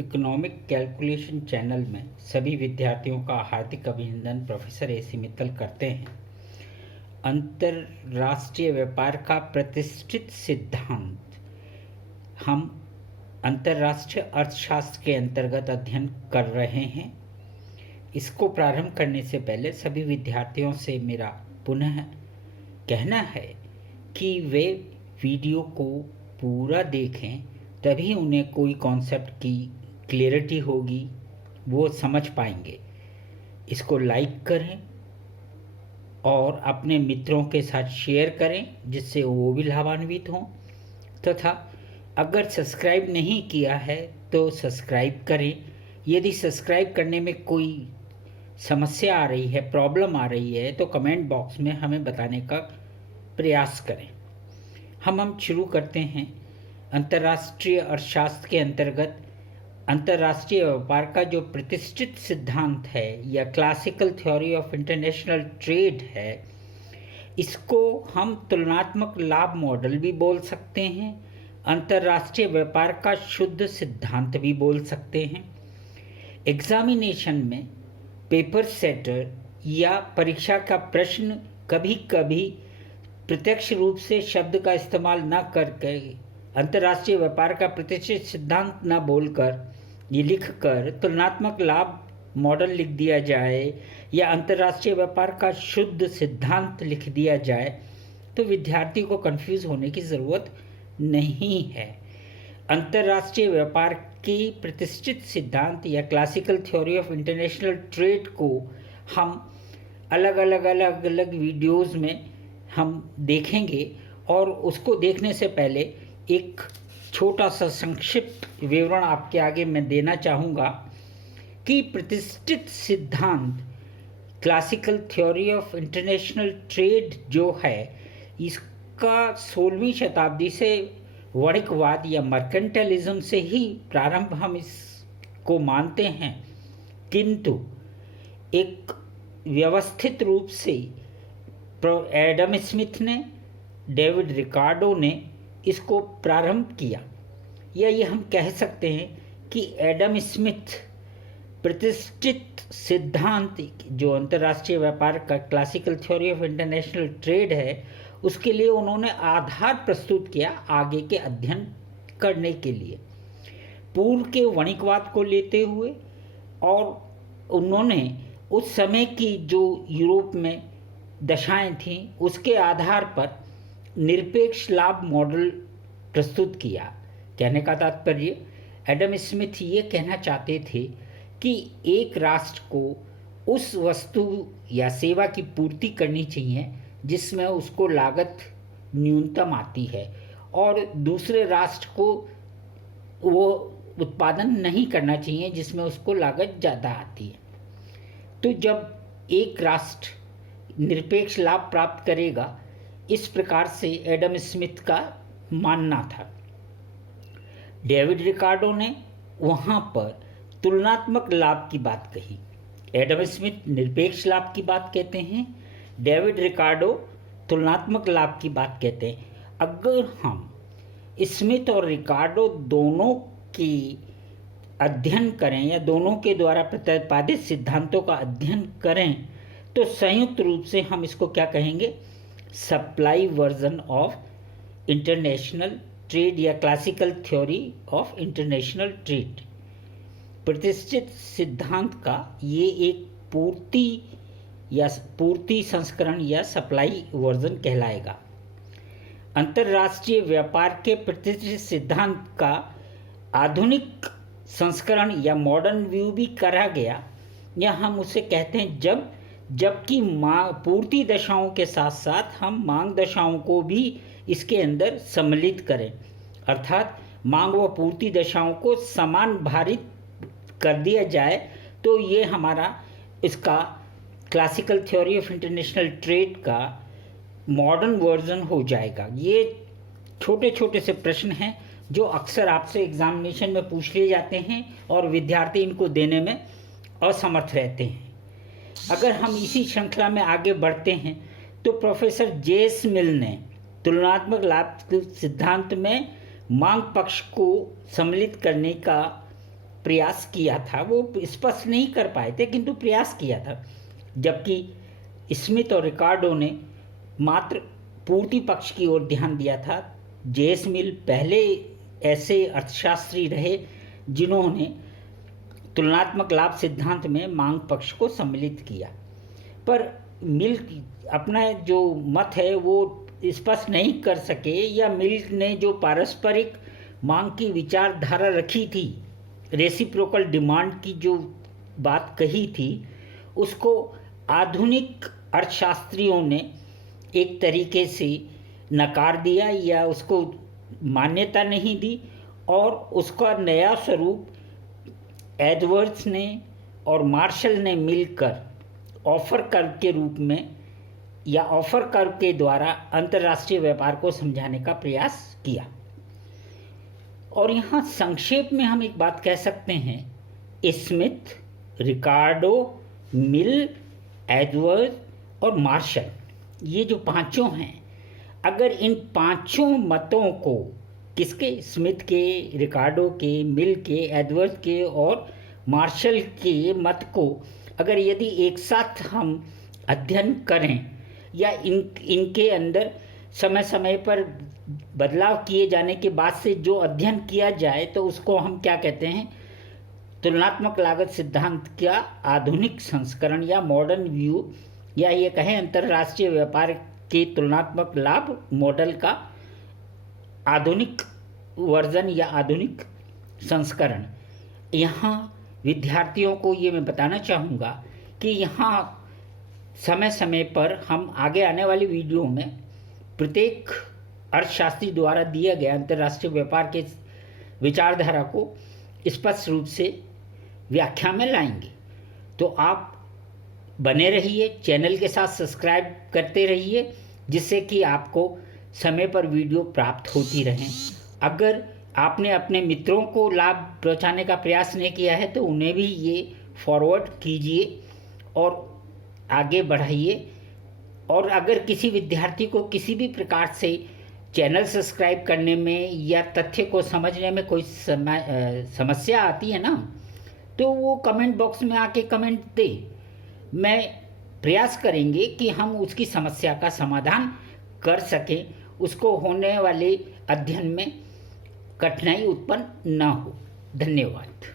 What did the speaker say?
Economic calculation channel में सभी विद्यार्थियों का हार्दिक अभिनंदन प्रोफेसर ए सी मित्तल करते हैं। अंतर्राष्ट्रीय व्यापार का प्रतिष्ठित सिद्धांत हम अंतर्राष्ट्रीय अर्थशास्त्र के अंतर्गत अध्ययन कर रहे हैं। इसको प्रारंभ करने से पहले सभी विद्यार्थियों से मेरा पुनः कहना है कि वे वीडियो को पूरा देखें, तभी उन्हें कोई कॉन्सेप्ट की क्लियरिटी होगी, वो समझ पाएंगे। इसको लाइक करें और अपने मित्रों के साथ शेयर करें जिससे वो भी लाभान्वित हों, तथा अगर सब्सक्राइब नहीं किया है तो सब्सक्राइब करें। यदि सब्सक्राइब करने में कोई समस्या आ रही है, प्रॉब्लम आ रही है, तो कमेंट बॉक्स में हमें बताने का प्रयास करें। हम शुरू करते हैं। अंतर्राष्ट्रीय अर्थशास्त्र के अंतर्गत अंतर्राष्ट्रीय व्यापार का जो प्रतिष्ठित सिद्धांत है या classical theory of international trade है, इसको हम तुलनात्मक लाभ मॉडल भी बोल सकते हैं, अंतर्राष्ट्रीय व्यापार का शुद्ध सिद्धांत भी बोल सकते हैं। एग्जामिनेशन में पेपर सेटर या परीक्षा का प्रश्न कभी कभी प्रत्यक्ष रूप से शब्द का इस्तेमाल न करके अंतर्राष्ट्रीय व्यापार का प्रतिष्ठित सिद्धांत न बोलकर ये लिखकर तुलनात्मक लाभ मॉडल लिख दिया जाए या अंतर्राष्ट्रीय व्यापार का शुद्ध सिद्धांत लिख दिया जाए तो विद्यार्थी को कंफ्यूज होने की ज़रूरत नहीं है। अंतर्राष्ट्रीय व्यापार की प्रतिष्ठित सिद्धांत या classical theory of international trade को हम अलग अलग वीडियोज़ में हम देखेंगे, और उसको देखने से पहले एक छोटा सा संक्षिप्त विवरण आपके आगे मैं देना चाहूँगा कि प्रतिष्ठित सिद्धांत classical theory of international trade जो है, इसका 16वीं शताब्दी से वाणिज्यवाद या मर्केंटाइलिज्म से ही प्रारंभ हम इसको मानते हैं, किंतु एक व्यवस्थित रूप से एडम स्मिथ ने, डेविड रिकार्डो ने इसको प्रारंभ किया। या ये हम कह सकते हैं कि एडम स्मिथ प्रतिष्ठित सिद्धांत जो अंतर्राष्ट्रीय व्यापार का classical theory of international trade है, उसके लिए उन्होंने आधार प्रस्तुत किया आगे के अध्ययन करने के लिए, पूर्व के वाणिज्यवाद को लेते हुए, और उन्होंने उस समय की जो यूरोप में दशाएं थीं उसके आधार पर निरपेक्ष लाभ मॉडल प्रस्तुत किया। कहने का तात्पर्य, एडम स्मिथ ये कहना चाहते थे कि एक राष्ट्र को उस वस्तु या सेवा की पूर्ति करनी चाहिए जिसमें उसको लागत न्यूनतम आती है, और दूसरे राष्ट्र को वो उत्पादन नहीं करना चाहिए जिसमें उसको लागत ज़्यादा आती है। तो जब एक राष्ट्र निरपेक्ष लाभ प्राप्त करेगा, इस प्रकार से एडम स्मिथ का मानना था। डेविड रिकार्डो ने वहाँ पर तुलनात्मक लाभ की बात कही। एडम स्मिथ निरपेक्ष लाभ की बात कहते हैं, डेविड रिकार्डो तुलनात्मक लाभ की बात कहते हैं। अगर हम स्मिथ और रिकार्डो दोनों की अध्ययन करें या दोनों के द्वारा प्रतिपादित सिद्धांतों का अध्ययन करें तो संयुक्त रूप से हम इसको क्या कहेंगे, supply version of international trade या classical theory of international trade. प्रतिष्ठित सिद्धांत का ये एक पूर्ति संस्करण या सप्लाई वर्जन कहलाएगा। अंतर्राष्ट्रीय व्यापार के प्रतिष्ठित सिद्धांत का आधुनिक संस्करण या मॉडर्न व्यू भी करा गया, या हम उसे कहते हैं जबकि पूर्ति दशाओं के साथ साथ हम मांग दशाओं को भी इसके अंदर सम्मिलित करें, अर्थात मांग व पूर्ति दशाओं को समान भारित कर दिया जाए, तो ये हमारा इसका classical theory of international trade का मॉडर्न वर्जन हो जाएगा। ये छोटे छोटे से प्रश्न हैं जो अक्सर आपसे एग्जामिनेशन में पूछ लिए जाते हैं और विद्यार्थी इनको देने में असमर्थ रहते हैं। अगर हम इसी श्रृंखला में आगे बढ़ते हैं तो प्रोफेसर जेस मिल ने तुलनात्मक लाभ सिद्धांत में मांग पक्ष को सम्मिलित करने का प्रयास किया था, वो स्पष्ट नहीं कर पाए थे किंतु प्रयास किया था। जबकि स्मिथ और रिकार्डो ने मात्र पूर्ति पक्ष की ओर ध्यान दिया था। जेएस मिल पहले ऐसे अर्थशास्त्री रहे जिन्होंने तुलनात्मक लाभ सिद्धांत में मांग पक्ष को सम्मिलित किया, पर मिल अपना जो मत है वो स्पष्ट नहीं कर सके, या मिल ने जो पारस्परिक मांग की विचारधारा रखी थी, रेसिप्रोकल डिमांड की जो बात कही थी, उसको आधुनिक अर्थशास्त्रियों ने एक तरीके से नकार दिया या उसको मान्यता नहीं दी, और उसका नया स्वरूप एडवर्ड्स ने और मार्शल ने मिलकर ऑफर कर्व के रूप में या ऑफर कर्व के द्वारा अंतर्राष्ट्रीय व्यापार को समझाने का प्रयास किया। और यहाँ संक्षेप में हम एक बात कह सकते हैं, स्मिथ, रिकार्डो, मिल, एडवर्ड और मार्शल, ये जो पांचों हैं, अगर इन पांचों मतों को, किसके, स्मिथ के, रिकार्डो के, मिल के, एडवर्ड के और मार्शल के मत को अगर यदि एक साथ हम अध्ययन करें या इनके अंदर समय समय पर बदलाव किए जाने के बाद से जो अध्ययन किया जाए, तो उसको हम क्या कहते हैं, तुलनात्मक लागत सिद्धांत का आधुनिक संस्करण या मॉडर्न व्यू, या ये कहें अंतर्राष्ट्रीय व्यापार के तुलनात्मक लाभ मॉडल का आधुनिक वर्जन या आधुनिक संस्करण। यहाँ विद्यार्थियों को ये मैं बताना चाहूँगा कि यहाँ समय समय पर हम आगे आने वाली वीडियो में प्रत्येक अर्थशास्त्री द्वारा दिया गया अंतर्राष्ट्रीय व्यापार के विचारधारा को स्पष्ट रूप से व्याख्या में लाएंगे। तो आप बने रहिए, चैनल के साथ सब्सक्राइब करते रहिए, जिससे कि आपको समय पर वीडियो प्राप्त होती रहें। अगर आपने अपने मित्रों को लाभ पहुंचाने का प्रयास नहीं किया है तो उन्हें भी ये फॉरवर्ड कीजिए और आगे बढ़ाइए। और अगर किसी विद्यार्थी को किसी भी प्रकार से चैनल सब्सक्राइब करने में या तथ्य को समझने में कोई समस्या आती है ना, तो वो कमेंट बॉक्स में आके कमेंट दे। मैं प्रयास करेंगे कि हम उसकी समस्या का समाधान कर सकें, उसको होने वाले अध्ययन में कठिनाई उत्पन्न न हो। धन्यवाद।